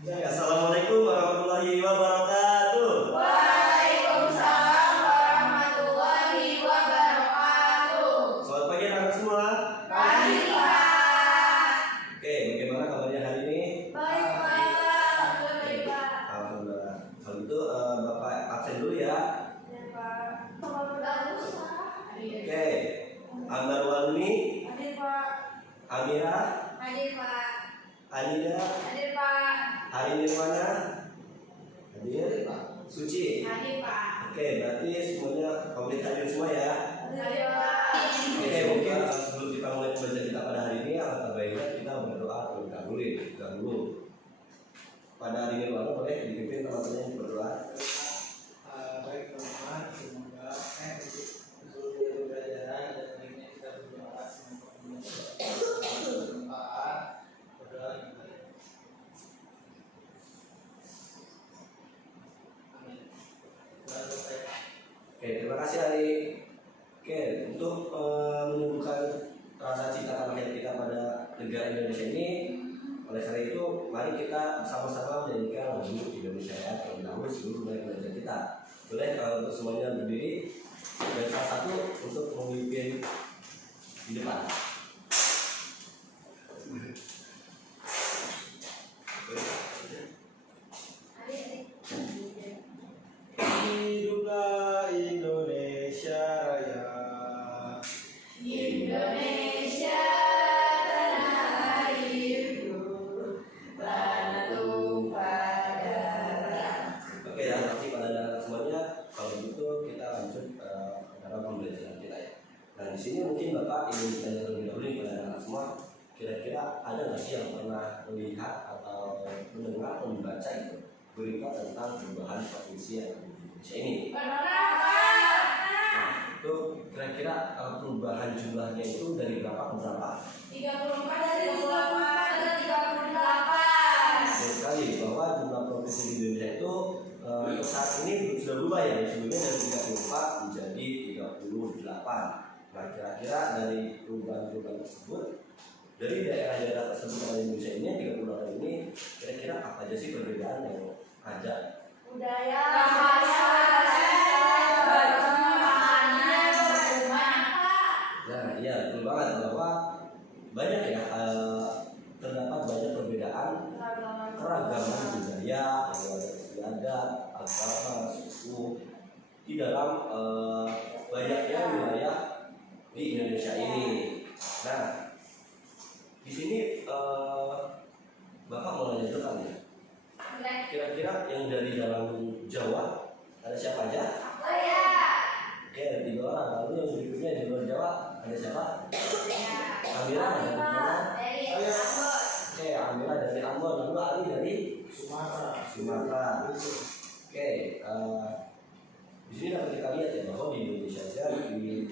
Assalamualaikum warahmatullahi wabarakatuh. Waalaikumsalam warahmatullahi wabarakatuh. Selamat pagi anak-anak semua. Pagi, Pak. Oke, bagaimana kabarnya hari ini? Baik, Pak. Baik, Pak. Alhamdulillah. Kalau gitu Bapak absen dulu ya. Ya, Pak. Bagus, Pak. Oke. Ambar Waluni, Hadir, Pak. Amira, Hadir, Pak. Anida, Hadir, Pak. Hari Nirwana, hadir. Suci. Hadir, Pak. Oke, berarti semuanya komplit hadir semua ya. Hadir, Pak. Oke, mungkin sebelum kita mulai belajar kita pada hari ini, alangkah baiknya kita berdoa terlebih dahulu. Pada hari ini boleh dipimpin teman-teman yang berdoa. Baik teman-teman, semoga seluruh pembelajaran dan ini kita berdoa semoga bermanfaat. Berdoa kita. Amin. Doa selesai. Oke, terima kasih Ari. Oke, untuk menumbuhkan rasa cinta tanah air kita pada negara Indonesia ini, oleh karena itu, mari kita bersama-sama menyanyikan lagu Indonesia Raya terlebih dahulu sebelum mulai belajar kita. Boleh untuk semuanya berdiri dan salah satu untuk memimpin di depan. Hiduplah Indonesia Raya. Indonesia tanah airku, tanah tumpah darah. Oke, ya, terima kasih pada anak semuanya. Kalau begitu kita lanjut dalam pembelajaran kita ya. Nah, di sini mungkin Bapak ingin bertanya terlebih dahulu kepada anak semua. Kira-kira ada nggak sih yang pernah melihat atau mendengar atau membaca itu berita tentang perubahan provinsi yang ada di Indonesia ini? Pernah, Pak. Nah, itu kira-kira perubahan jumlahnya itu dari berapa ke berapa? 34 dari 28 ke 38. Betul sekali bahwa jumlah provinsi di Indonesia itu untuk saat ini sudah berubah ya, sebelumnya dari 34 menjadi 38. Nah, kira-kira dari perubahan-perubahan tersebut, dari daerah-daerah tersebut yang ada di Indonesia ini, 38 ini, kira-kira apa aja sih perbedaan yang ada? Budaya, bahasa, makanan, rumah. Nah, iya, betul banget bahwa banyak ya, terdapat banyak perbedaan keragaman budaya, adat, agama, suku di dalam banyaknya wilayah di Indonesia ini. Nah, di sini Bapak mau nanya dulu kan ya? Kira-kira yang dari dalam Jawa ada siapa aja? Saya. Oke, ada 3 orang. Lalu yang berikutnya di luar Jawa ada siapa? Amira dari mana? Dari Ambon. Oke, Amira dari Ambon. Lalu Ali dari Sumatera. Oke, di sini dapat kita lihat ya bahwa di Indonesia saja di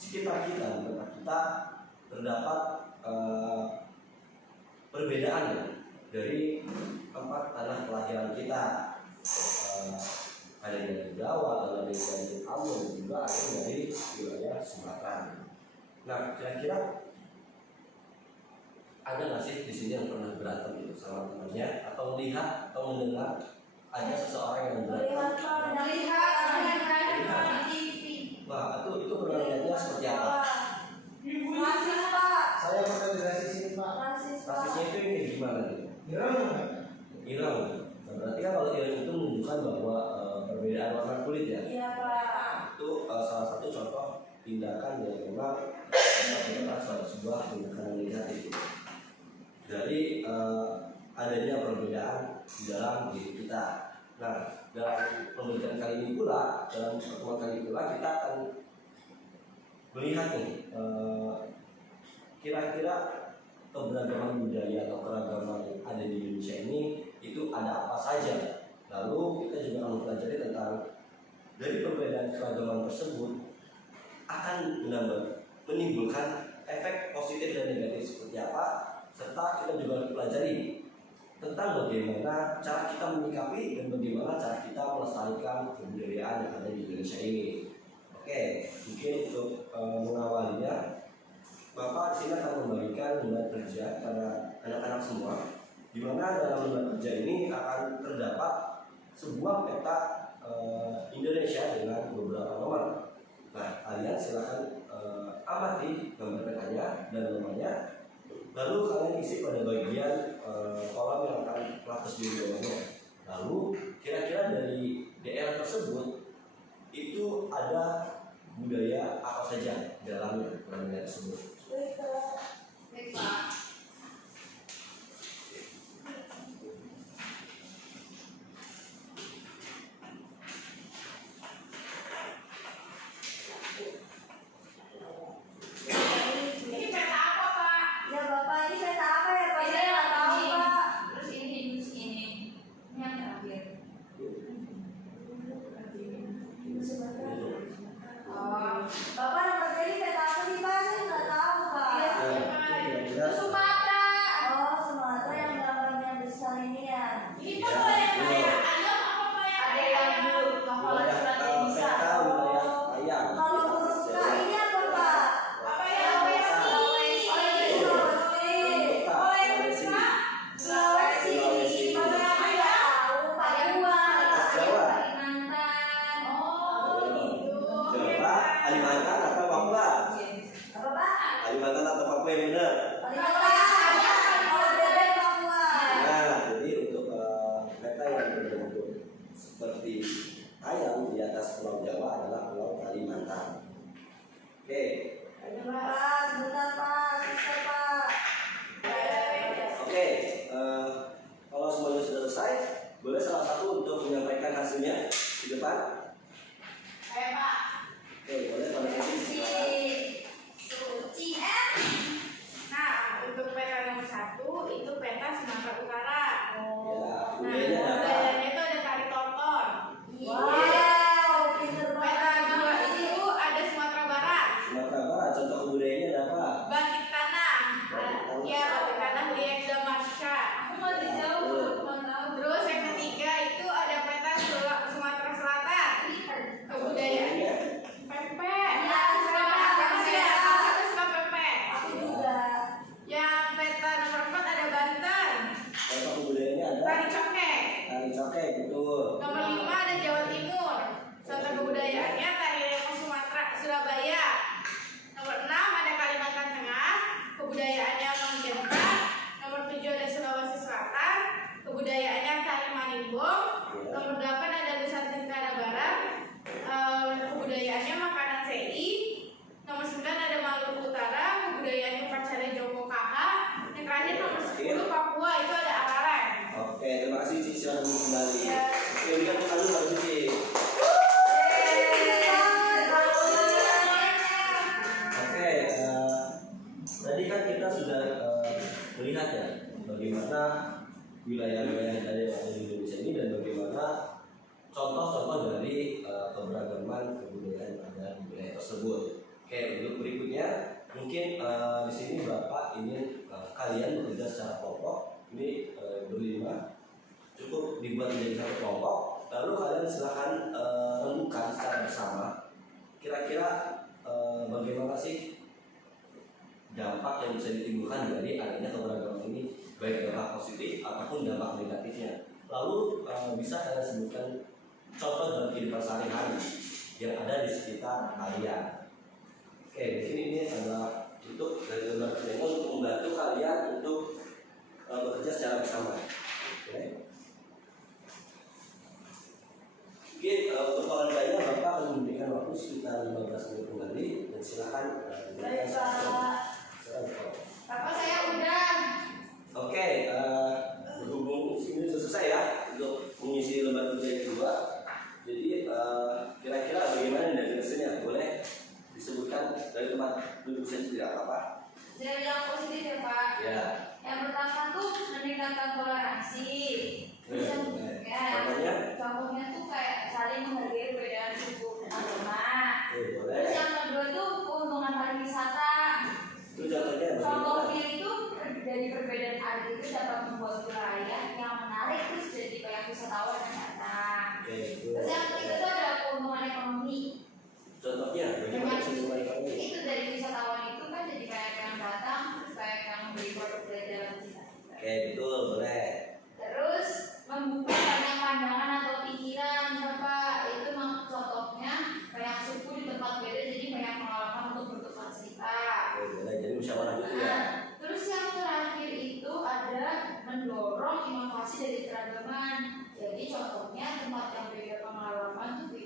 sekitar kita, di tempat kita terdapat perbedaan ya, dari tempat tanah kelahiran kita. Ada yang dari Jawa, ada yang dari Ambon, dan juga ada yang dari wilayah Sumatera. Nah, kira-kira ada nggak sih di sini yang pernah berantem gitu sama temannya, atau melihat atau mendengar ada seseorang yang berantem? Melihat di TV. Wah, itu perbedaannya seperti apa? Mahasiswa. Saya pernah dirasisin Pak. Kasusnya itu ini gimana gitu? Hilang. Nah, berarti kan kalau hilang itu menunjukkan bahwa perbedaan warna kulit ya. Iya, Pak. Itu salah satu contoh tindakan yang memang adalah sebuah tindakan yang negatif dari adanya perbedaan di dalam diri kita. Nah, dalam pembelajaran kali ini pula, dalam pertemuan kali ini pula kita akan melihat nih kira-kira keberagaman budaya atau keragaman yang ada di Indonesia ini itu ada apa saja. Lalu kita juga akan mempelajari tentang dari perbedaan keragaman tersebut akan menimbulkan efek positif dan negatif seperti apa, serta kita juga pelajari tentang bagaimana cara kita menyikapi dan bagaimana cara kita melestarikan kebudayaan yang ada di Indonesia ini. Oke, mungkin untuk mengawalinya, Bapak di sini akan membagikan beban kerja kepada anak-anak semua di mana dalam lembar kerja ini akan terdapat sebuah peta Indonesia dengan beberapa nomor. Nah, kalian silakan amati gambar petanya dan nomornya, lalu kalian isi pada bagian kolom yang akan terletak di bawahnya. Lalu kira-kira dari daerah tersebut itu ada budaya apa saja di dalamnya budaya tersebut. Baik, Pak. Ini peta apa, Pak? Ya Bapak, ini peta apa ya Pak? Saya nggak tahu Pak. Terus ini. Ini yang terakhir. Oh, Bapak nomor ini peta apa sih Pak? Saya nggak tahu Pak. itu Sumatera. Oh Sumatera yang gambarnya besar ini ya. Ini kan boleh kayak ayam apa kayak Ada yang hafalan surat yang bisa. Peta wilayah ayam. Kalau huruf K ini apa Pak? Apa ya? Sulawesi. Oh ini Sulawesi. Oh, yang bisa. Sulawesi. Masa kami nggak tahu Papua. Jawa. Kalimantan. Oh, gitu. Jawa, Kalimantan atau Papua? Apa Pak? Kalimantan atau Papua yang benar? Kalimantan. Kalau bebek Papua. Nah, jadi untuk peta yang berbentuk seperti ayam di atas Pulau Jawa adalah Pulau Kalimantan. Oke, Pak, sebentar Pak, susah Pak. oke. Kalau semuanya sudah selesai, boleh salah satu untuk menyampaikan hasilnya di depan. Kayak Pak. Oke, boleh pada posisi. Suci. Nah, untuk peta nomor 1 itu peta Sumatera Utara. Ya, Nah, budayanya ada. budayanya itu ada tari tonton. Wow, pinter Peta banget. kedua itu ada Sumatera Barat. Sumatera Barat, contoh budayanya ada apa? Batik tanah. Ya, batik tanah di Ekda Marsha. Aku mau dijawab. Terus yang ketiga itu ada peta Sumatera Selatan. Kebudayaannya pempek. Ya, Sama apa sih ya? Aku suka pempek. Aku juga. Yang peta nomor 4 ada Banten. Contoh budayanya ada Tari cokek. tari cokek, betul. Nomor 5 ada Jawa Timur. Contoh kebudayaannya tari remo Sumatera Surabaya. Nomor 6 ada Kalimantan Tengah. Kebudayaannya Manggentar. Nomor 7 ada Sulawesi Selatan. Kebudayaannya tari Manimbong. Nomor 8 ada Nusa Tenggara Barat. Kebudayaannya makanan CI. Nomor 9 ada Maluku Utara. Kebudayaannya upacara Joko Kaha. Yang terakhir nomor 10 Papua itu ada Araran. Oke, terima kasih Cici, silakan kembali. Ya. Oke, ini kan kita harus Cici. Oke, tadi kan kita sudah melihat ya bagaimana wilayah-wilayah dari Indonesia ini dan bagaimana contoh-contoh dari keberagaman kebudayaan yang ada di wilayah tersebut. Oke, untuk berikutnya mungkin di sini Bapak ingin kalian bekerja secara kelompok. Ini berlima, cukup dibuat menjadi satu kelompok. Lalu kalian silahkan renungkan secara bersama. Kira-kira bagaimana sih dampak yang bisa ditimbulkan dari adanya keberagaman ini, baik dampak positif ataupun dampak negatifnya. Lalu bisa kalian sebutkan contoh dalam kehidupan sehari-hari yang ada di sekitar kalian. Oke, di sini ini adalah untuk dari lembar kerja untuk membantu kalian untuk bekerja secara bersama. Oke. Mungkin untuk olahraganya Bapak akan memberikan waktu sekitar 15 menit kembali dan silakan. Baik Pak. Bapak saya udah. Oke, berhubung ini sudah selesai ya untuk mengisi lembar kerja yang kedua. Jadi kira-kira bagaimana dari hasilnya? Boleh disebutkan dari tempat duduk saya tidak apa-apa. Saya bilang positif ya Pak. Ya. Yang pertama tuh meningkatkan toleransi. Terus yang Contohnya? contohnya tuh kayak saling menghargai perbedaan suku dan agama. Boleh. Terus yang kedua tuh keuntungan pariwisata. Itu contohnya bagaimana? Contohnya itu dari perbedaan adat itu dapat membuat wilayah yang menarik terus jadi banyak wisatawan yang datang. Oke, itu. Terus yang ketiga tuh ada keuntungan ekonomi. Contohnya bagaimana sesuai ini? Itu dari wisatawan itu kan jadi banyak yang datang terus banyak yang membeli produk dari dalam kita. Oke, betul, boleh. keragaman. Jadi contohnya tempat yang beda pengalaman tuh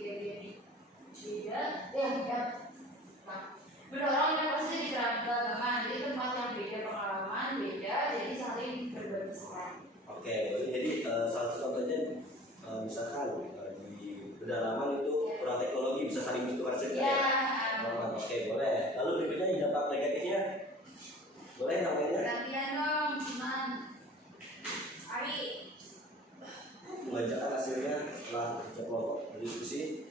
mendorong inovasi di keragaman. Jadi tempat yang beda pengalaman beda, jadi saling berbagi peran. Oke, jadi salah satu contohnya misalkan di pedalaman itu kurang teknologi bisa saling bertukar cerita Ya, ya. Oke, boleh. Lalu berikutnya dampak negatifnya, boleh yang lainnya? gantian dong, cuman Ari. Membacakan hasilnya setelah kerja kelompok berdiskusi.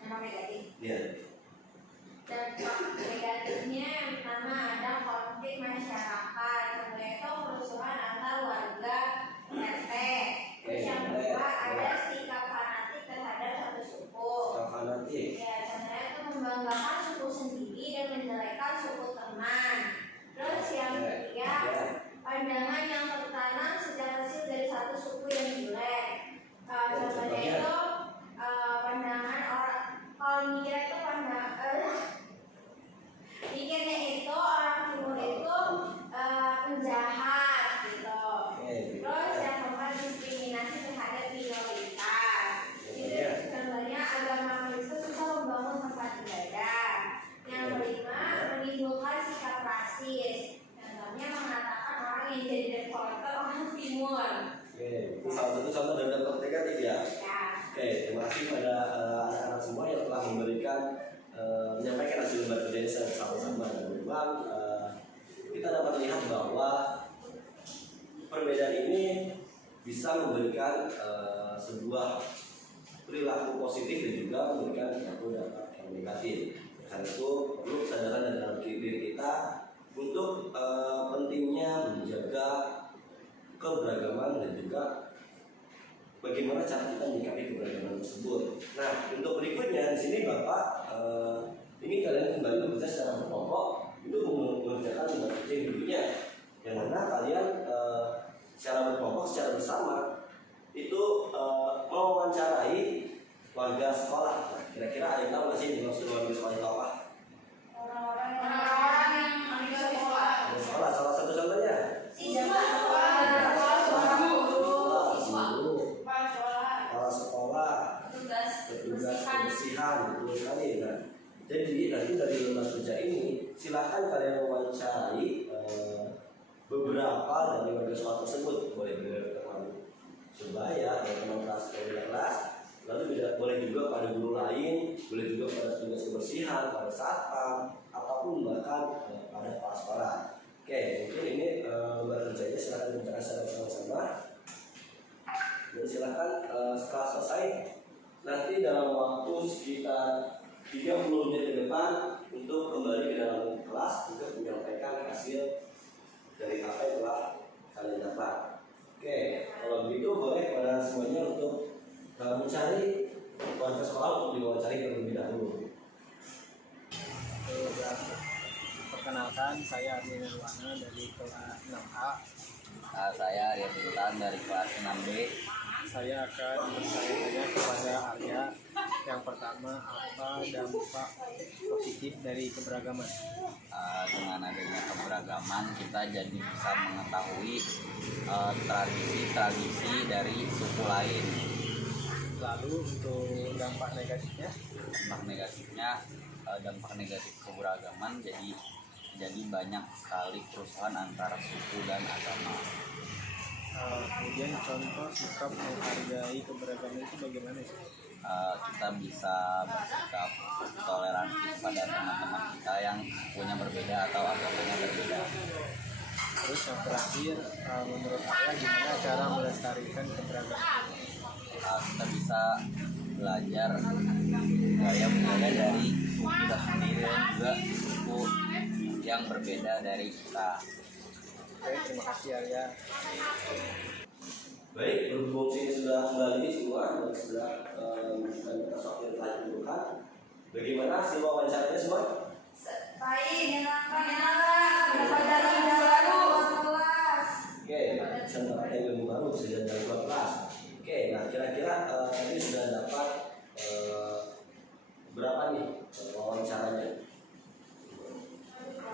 Dampak negatif. Iya. Dampak negatifnya yang pertama ada konflik masyarakat, contohnya itu kerusuhan antar warga RT. Terus yang kedua ada sikap fanatik terhadap satu suku. Fanatik. Ya, contohnya itu membanggakan suku sendiri dan menjelekan suku teman. Terus yang ketiga pandangan yang tertanam sejak kecil dari satu suku yang jelek. Contohnya itu pandangan orang kalau mikirnya itu mikirnya itu orang timur itu penjahat gitu. Terus yang keempat diskriminasi terhadap minoritas. Contohnya agama Kristen susah membangun tempat ibadah. Yang kelima menimbulkan sikap rasis. Contohnya mengatakan orang yang jadi defaulter orang timur. Oke, itu salah satu contoh dari dampak negatif ya. Oke, terima kasih pada anak-anak semua yang telah memberikan menyampaikan hasil lembar kerjanya secara bersama-sama. Dan memang kita dapat melihat bahwa perbedaan ini bisa memberikan sebuah perilaku positif dan juga memberikan satu dampak yang negatif. Karena itu perlu kesadaran dari dalam diri kita untuk pentingnya menjaga keberagaman dan juga bagaimana cara kita menyikapi keberagaman tersebut. Nah, untuk berikutnya di sini Bapak ingin kalian kembali bekerja secara berkelompok untuk mengerjakan tugas kerja yang berikutnya, yang mana kalian secara berkelompok, secara bersama itu mewawancarai warga sekolah. Nah, kira-kira ada yang tahu nggak sih dimaksud warga sekolah itu apa? Orang-orang yang Warga sekolah. Warga sekolah, salah satu contohnya. siswa Kepala sekolah, tugas petugas kebersihan, betul sekali kan. Jadi nanti dari lembar kerja ini silahkan kalian mewawancarai beberapa dari warga sekolah tersebut, boleh dari teman sebaya, dari teman kelas, kelas, lalu boleh juga pada guru lain, boleh juga pada petugas kebersihan, pada satpam, ataupun bahkan pada kepala sekolah. Oke, mungkin ini lembar kerjanya silahkan dibacakan secara bersama-sama. Dan silahkan setelah selesai nanti dalam waktu sekitar 30 menit ke depan untuk kembali ke dalam kelas untuk menyampaikan hasil dari apa yang telah kalian dapat. Oke, kalau begitu boleh kepada semuanya untuk mencari warga sekolah untuk diwawancari terlebih dahulu. Perkenalkan, saya Ardi Nirwana dari kelas 6A. Saya Arya Bintan dari kelas 6B. Saya akan bertanya kepada Arya. Yang pertama, apa dampak positif dari keberagaman? Dengan adanya keberagaman kita jadi bisa mengetahui tradisi-tradisi dari suku lain. Lalu untuk dampak negatifnya? Dampak negatif keberagaman jadi banyak sekali kerusuhan antara suku dan agama. Kemudian contoh sikap menghargai keberagaman itu bagaimana sih? Kita bisa bersikap toleransi pada teman-teman kita yang sukunya berbeda atau agamanya berbeda. Terus yang terakhir, menurut Arya gimana cara melestarikan keberagaman? Kita bisa belajar budaya dari suku kita sendiri dan juga suku yang berbeda dari kita. Oke, terima kasih Arya. Baik, berhubung sini sudah kembali semua dan sudah memberikan sesuatu yang telah ditentukan. Bagaimana hasil wawancaranya semua? baik mendapatkan ilmu baru kelas. Oke, bisa mendapatkan ilmu baru sejak dari kelas. Oke, nah kira-kira tadi sudah dapat berapa nih wawancaranya?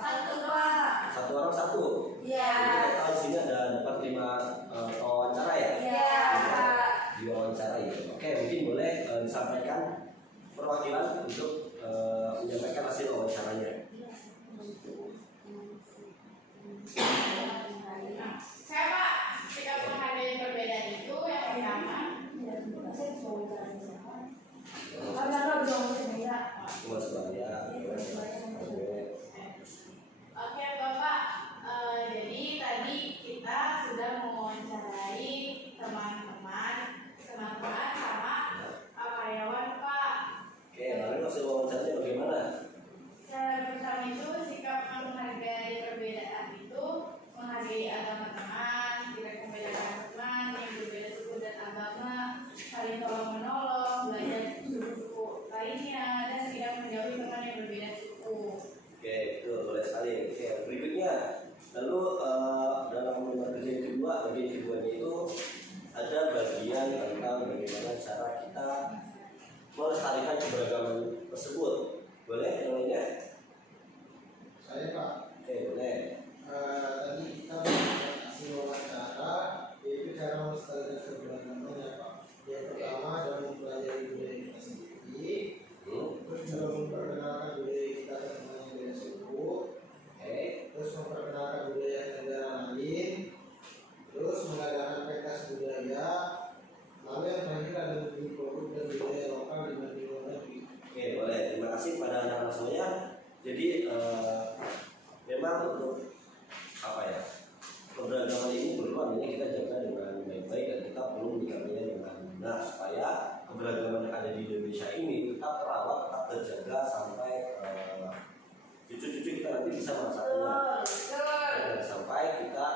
Satu, Pak. Satu orang satu. Iya. Jadi total di sini ada dapat 5 wawancara ya? Iya. Diwawancarai. Oke, mungkin boleh disampaikan perwakilan untuk menyampaikan hasil wawancaranya. Saya Pak, sikap menghargai perbedaan itu yang pertama. Cuma sebaya. Oke Bapak, jadi tadi kita sudah mewawancarai teman-teman sama karyawan Pak. Oke, lalu hasil wawancaranya bagaimana? Cara pertama itu sikap menghargai perbedaan itu menghargai agama teman, tidak membedakan teman yang berbeda suku dan agama, saling tolong menolong, belajar suku lainnya, dan tidak menjauhi teman yang berbeda suku. Oke, itu boleh sekali. Oke, berikutnya, lalu dalam lembar kerja yang kedua, bagian keduanya itu ada bagian tentang bagaimana cara kita melestarikan keberagaman tersebut. Boleh yang lainnya? Saya Pak, Oke, boleh. tadi kita melakukan hasil wawancara, yaitu cara melestarikan keberagaman ya Pak. Yang pertama adalah mempelajari budaya kita sendiri, terus juga memperkenalkan budaya kita ke teman yang beda suku, terus memperkenalkan budaya negara lain, terus mengadakan pentas budaya, lalu yang terakhir ada membeli produk dan budaya lokal dibanding luar negeri. Oke, boleh. Terima kasih pada anak-anak semuanya. Jadi memang untuk apa ya, keberagaman ini perlu kita jaga dengan baik-baik dan kita perlu menyikapinya dengan benar supaya keberagaman yang ada di Indonesia ini tetap terawat, tetap terjaga sampai cucu-cucu kita nanti bisa merasakannya. Dan sampai kita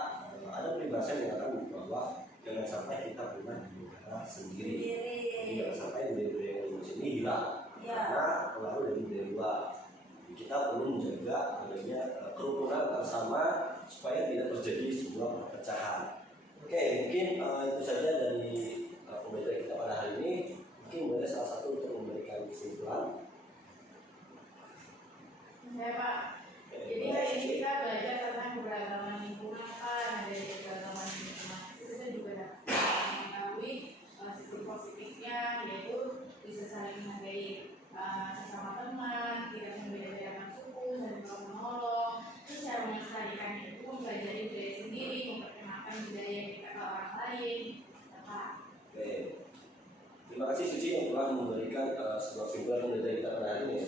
ada peribahasa yang mengatakan bahwa jangan sampai kita pernah di negara sendiri. Jadi jangan sampai budaya Indonesia ini hilang karena pengaruh dari budaya luar. Kita perlu menjaga adanya kerukunan bersama supaya tidak terjadi sebuah perpecahan. Oke, mungkin itu saja dari pembelajaran kita pada hari ini. Mungkin boleh salah satu untuk memberikan kesimpulan. Ya Pak, jadi hari ini kita belajar tentang keberagaman lingkungan Pak, dari keberagaman lingkungan itu kita juga dapat mengetahui sisi positifnya, yaitu bisa saling menghargai sesama teman, tidak membeda-bedakan suku, saling tolong menolong. Terus cara melestarikannya itu mempelajari budaya sendiri, memperkenalkan budaya kita ke orang lain, ya Pak. Oke, terima kasih Suci yang telah memberikan sebuah kesimpulan pembelajaran kita pada hari ini.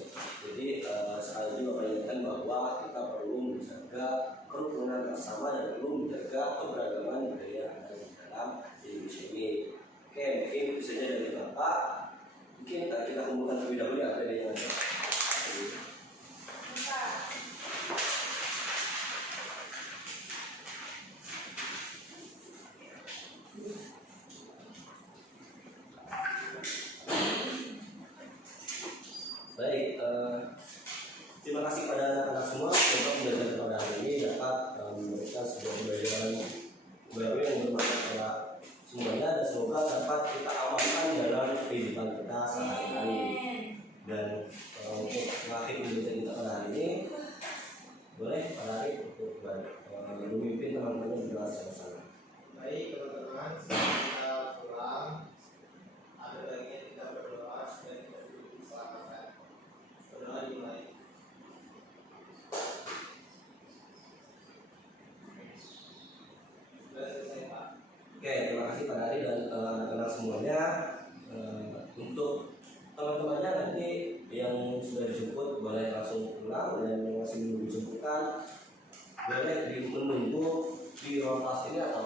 Jadi sekali lagi Bapak ingatkan bahwa kita perlu menjaga kerukunan bersama dan perlu menjaga keberagaman budaya yang ada di dalam Indonesia ini. Oke, mungkin itu saja dari Bapak. Mungkin kita kumpulkan terlebih dahulu ya dari yang ada. Baik, terima kasih pada anak-anak semua. Semoga pembelajaran pada hari ini dapat memberikan sebuah pembelajaran baru yang bermanfaat pada semuanya dan semoga dapat kita amalkan dalam kehidupan kita sehari-hari. Dan untuk mengakhiri pembelajaran kita pada hari ini, boleh Pak Arif untuk memimpin teman-teman di kelas yang sana. Baik teman-teman, sebelum kita pulang, ada baiknya kita berdoa supaya kita hidup diselamatkan. Berdoa dimulai. Sudah selesai Pak. Oke, terima kasih Pak Ari dan anak-anak semuanya. Untuk teman-temannya nanti yang sudah dijemput boleh langsung pulang dan yang masih belum dijemputkan boleh menunggu di ruang kelas ini atau